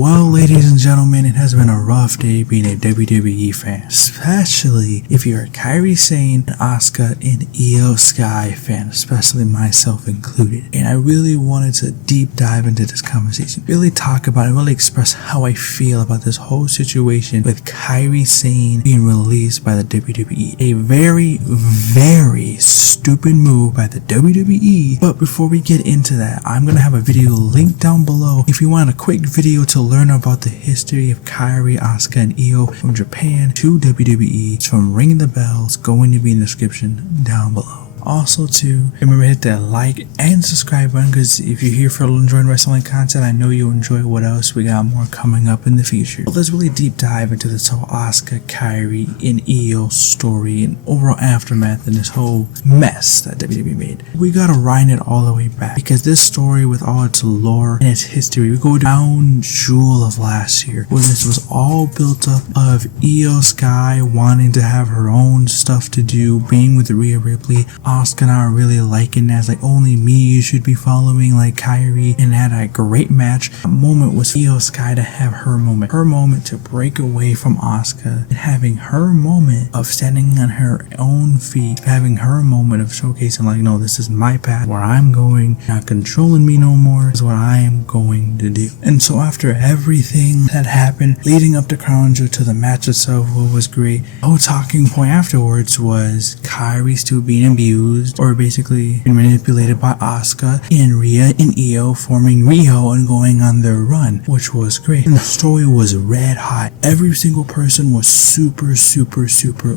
Well, ladies and gentlemen, it has been a rough day being a WWE fan, especially if you're a Kairi Sane, Asuka, and Io Sky fan, especially myself included. And I really wanted to deep dive into this conversation, really talk about it, really express how I feel about this whole situation with Kairi Sane being released by the WWE. A very, very stupid move by the WWE. But before we get into that, I'm going to have a video linked down below if you want a quick video to learn about the history of Kairi, Asuka, and Io from Japan to WWE. It's from ringing the bell. It's going to be in the description down below. Also too, remember to hit that like and subscribe button, because if you're here for enjoying wrestling content, I know you'll enjoy what else we got more coming up in the future. But let's really deep dive into this whole Asuka, Kairi, and Io story and overall aftermath and this whole mess that WWE made. We gotta wind it all the way back, because this story with all its lore and its history, we go down June of last year, where this was all built up of Io Sky wanting to have her own stuff to do, being with Rhea Ripley. Asuka and I are really liking as like only me you should be following, like Kairi, and had a great match. That moment was Io Sky to have her moment to break away from Asuka and having her moment of standing on her own feet, having her moment of showcasing like, no, this is my path where I'm going, not controlling me no more, is what I am going to do. And so after everything that happened leading up to Crown Jewel to the match itself, what was great, the whole talking point afterwards was Kairi still being abused or basically being manipulated by Asuka, and Rhea and Io forming Rio and going on their run, which was great. And the story was red hot. Every single person was super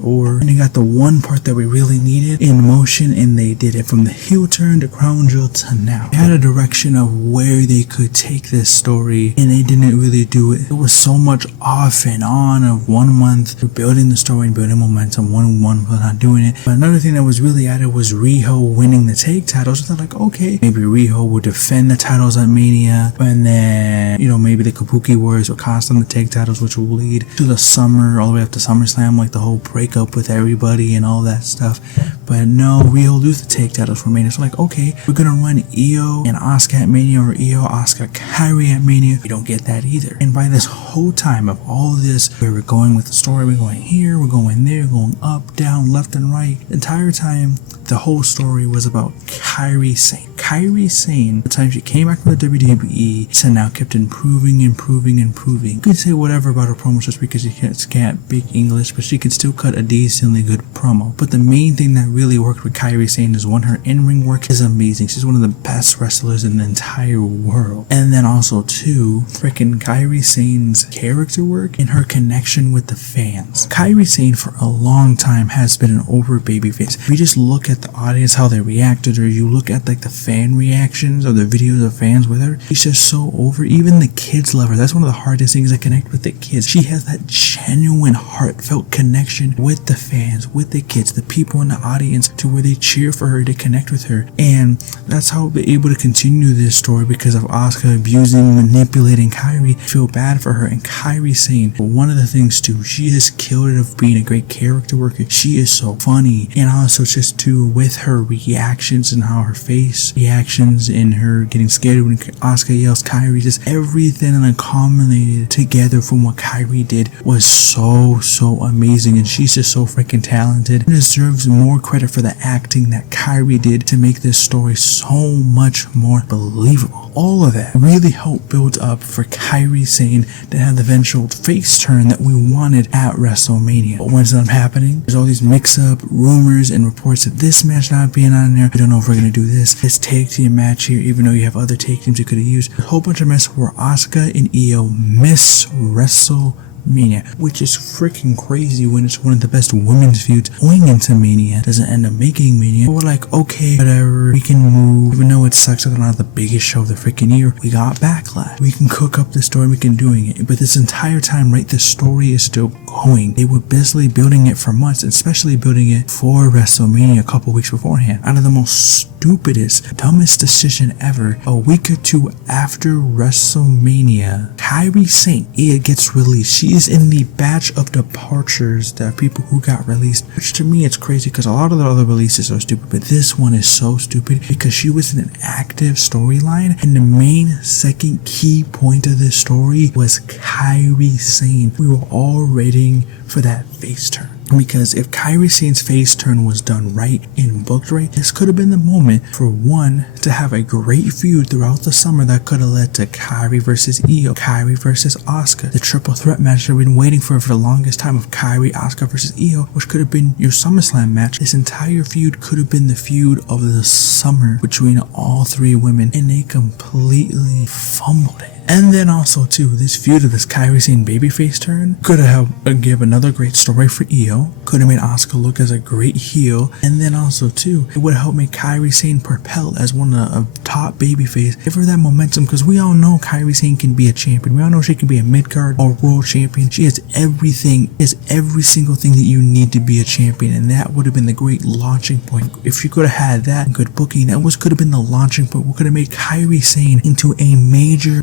over, and they got the one part that we really needed in motion, and they did it. From the heel turn to Crown Jewel to now, they had a direction of where they could take this story, and they didn't really do it. It was so much off and on of 1 month for building the story and building momentum, 1 month for not doing it. But another thing that was really added was Riho winning the tag titles. So they're like, okay, maybe Riho will defend the titles at Mania, and then, you know, maybe the Kabuki Warriors will cost them the tag titles, which will lead to the summer, all the way up to SummerSlam, like the whole breakup with everybody and all that stuff. But no, Riho lose the tag titles for Mania. So like, okay, we're gonna run Io and Asuka at Mania, or Io, Asuka, Kairi at Mania. We don't get that either. And by this whole time of all this, where we're going with the story, we're going here, we're going there, going up, down, left, and right. The entire time, the whole story was about Kairi Sane. Kairi Sane, the time she came back from the WWE, to now kept improving. You could say whatever about her promos just because she can't speak English, but she could still cut a decently good promo. But the main thing that really worked with Kairi Sane is, one, her in-ring work is amazing. She's one of the best wrestlers in the entire world. And then also, two, freaking Kairi Sane's character work and her connection with the fans. Kairi Sane for a long time has been an over babyface. If you just look at the audience, how they reacted to her, you look at like the fan reactions or the videos of fans with her, she's just so over. Even the kids love her. That's one of the hardest things, to connect with the kids. She has that genuine heartfelt connection with the fans, with the kids, the people in the audience, to where they cheer for her, to connect with her. And that's how we're able to continue this story, because of Asuka abusing, manipulating Kairi. Feel bad for her. And Kairi Sane, one of the things too, she has killed it of being a great character worker. She is so funny, and also just to with her reactions and how her face reactions and her getting scared when Asuka yells Kairi, just everything and accumulated together from what Kairi did was so amazing. And she's just so freaking talented and deserves more credit for the acting that Kairi did to make this story so much more believable. All of that really helped build up for Kairi Sane to have the eventual face turn that we wanted at WrestleMania. But what ends up happening, there's all these mix-up rumors and reports of this match not being on there. We don't know if we're gonna do this tag team match here, even though you have other tag teams you could have used. A whole bunch of mess where Asuka and Io miss WrestleMania, which is freaking crazy when it's one of the best women's feuds going into Mania. Doesn't end up making Mania. But we're like, okay, whatever, we can move. Even though it sucks that they're not the biggest show of the freaking year, we got Backlash. We can cook up the story, we can doing it. But this entire time, right, the story is still going. They were basically building it for months, especially building it for WrestleMania a couple weeks beforehand. Out of the most stupidest, dumbest decision ever. A week or two after WrestleMania, Kairi Sane, it gets released. She is in the batch of departures, the people who got released, which to me it's crazy because a lot of the other releases are stupid, but this one is so stupid because she was in an active storyline, and the main second key point of this story was Kairi Sane. We were all waiting for that face turn. Because if Kairi Sane's face turn was done right and booked right, this could have been the moment for one to have a great feud throughout the summer that could have led to Kairi versus Io, Kairi versus Asuka, the triple threat match that we've been waiting for the longest time of Kairi, Asuka versus Io, which could have been your SummerSlam match. This entire feud could have been the feud of the summer between all three women, and they completely fumbled it. And then also too, this feud of this Kairi Sane babyface turn could have give another great story for Io, could have made Asuka look as a great heel, and then also too, it would have helped make Kairi Sane propel as one of the top babyface, give her that momentum, because we all know Kairi Sane can be a champion. We all know she can be a mid-card or world champion. She has everything, is every single thing that you need to be a champion, and that would have been the great launching point. If she could have had that good booking, that could have been the launching point. We could have made Kairi Sane into a major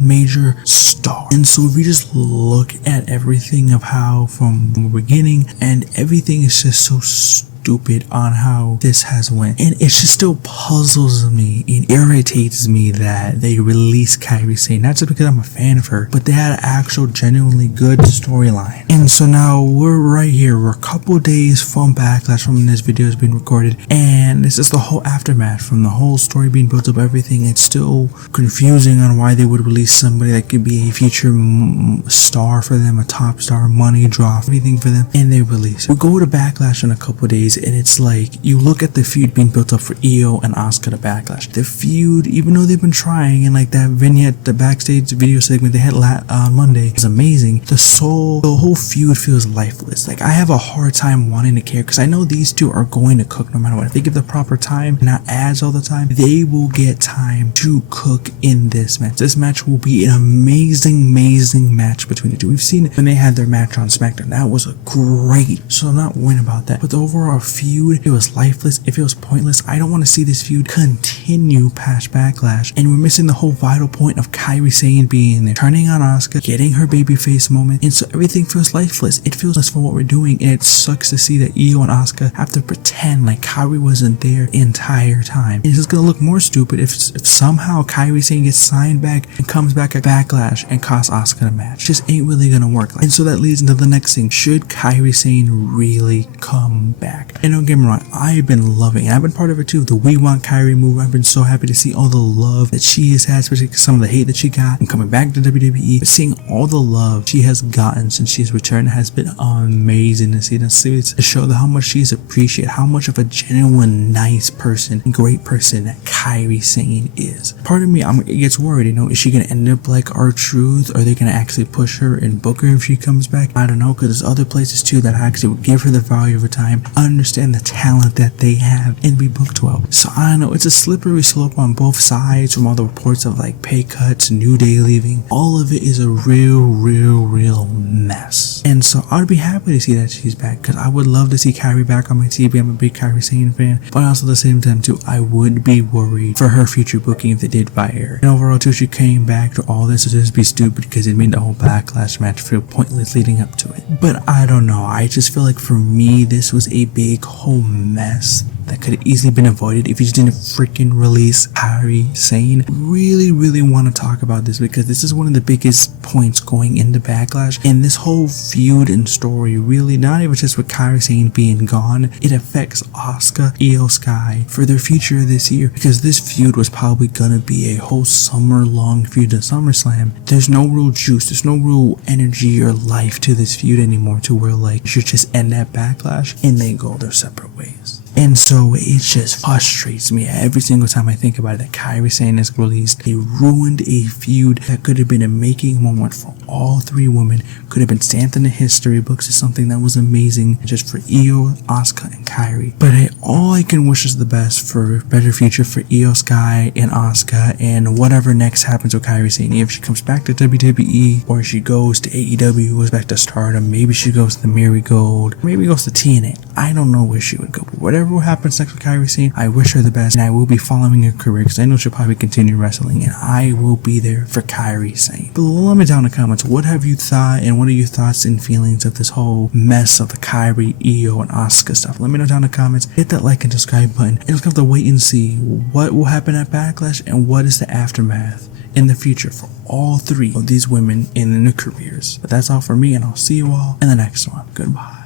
star. And so if you just look at everything of how from the beginning, and everything is just so stupid on how this has went, and it just still puzzles me and irritates me that they released Kairi Sane, not just because I'm a fan of her, but they had an actual genuinely good storyline. And so now we're right here, we're a couple days from Backlash, from when this video has been recorded, and this is the whole aftermath from the whole story being built up, everything. It's still confusing on why they would release somebody that could be a future star for them, a top star, money draw, everything for them, and they release it. We go to Backlash in a couple days, and it's like, you look at the feud being built up for Io and Asuka to Backlash. The feud, even though they've been trying, and like that vignette, the backstage video segment they had on Monday was amazing, the whole feud feels lifeless. Like, I have a hard time wanting to care, because I know these two are going to cook no matter what. If they give the proper time, not ads all the time, they will get time to cook in this match. This match will be an amazing match between the two. We've seen it when they had their match on SmackDown. That was a great, so I'm not worried about that. But the overall feud, it was lifeless, it feels pointless. I don't want to see this feud continue past Backlash, and we're missing the whole vital point of Kairi Sane being there, turning on Asuka, getting her babyface moment, and so everything feels lifeless. It feels less for what we're doing, and it sucks to see that Io and Asuka have to pretend like Kairi wasn't there the entire time. And it's just gonna look more stupid if somehow Kairi Sane gets signed back and comes back at Backlash and costs Asuka the match. Just ain't really gonna work. And so that leads into the next thing. Should Kairi Sane really come back? And don't get me wrong, I've been loving, and I've been part of it too, the We Want Kairi move. I've been so happy to see all the love that she has had, especially some of the hate that she got and coming back to WWE. But seeing all the love she has gotten since she's returned has been amazing to see. To show how much she's appreciated, how much of a genuine nice person, great person that Kairi Sane is. Part of me, it gets worried, is she gonna end up like R-Truth? Are they gonna actually push her and book her if she comes back? I don't know, because there's other places too that actually would give her the value of her time, understand the talent that they have, and be booked well. So I don't know, it's a slippery slope on both sides, from all the reports of like pay cuts, New Day leaving. All of it is a real mess. And so I'd be happy to see that she's back, because I would love to see Kairi back on my TV. I'm a big Kairi Sane fan, but also at the same time too, I would be worried for her future booking if they did fire her. And overall too, she came back to all this to just be stupid, because it made the whole Backlash match feel pointless leading up to it. But I don't know, I just feel like for me, this was a big whole mess that could have easily been avoided if you just didn't freaking release Kairi Sane. Really want to talk about this, because this is one of the biggest points going into Backlash, and this whole feud and story, really not even just with Kairi Sane being gone, it affects Asuka, Io Sky for their future this year, because this feud was probably gonna be a whole summer long feud to SummerSlam. There's no real juice, there's no real energy or life to this feud anymore, to where like you should just end at Backlash and they go their separate ways. And so it just frustrates me every single time I think about it, that Kairi Sane is released. They ruined a feud that could have been a making moment for all three women, could have been stamped in the history books as something that was amazing just for Io, Asuka, and Kairi. But all I can wish is the best for a better future for Io Sky and Asuka, and whatever next happens with Kairi Sane. If she comes back to WWE, or she goes to AEW, goes back to Stardom, maybe she goes to the Marigold, maybe goes to TNA. I don't know where she would go, but whatever whatever happens next with Kairi Sane, I wish her the best, and I will be following her career because I know she'll probably continue wrestling, and I will be there for Kairi Sane. But let me down in the comments, what have you thought, and what are your thoughts and feelings of this whole mess of the Kairi, Io, and Asuka stuff? Let me know down in the comments. Hit that like and subscribe button, and let's have to wait and see what will happen at Backlash and what is the aftermath in the future for all three of these women in their careers. But that's all for me, and I'll see you all in the next one. Goodbye.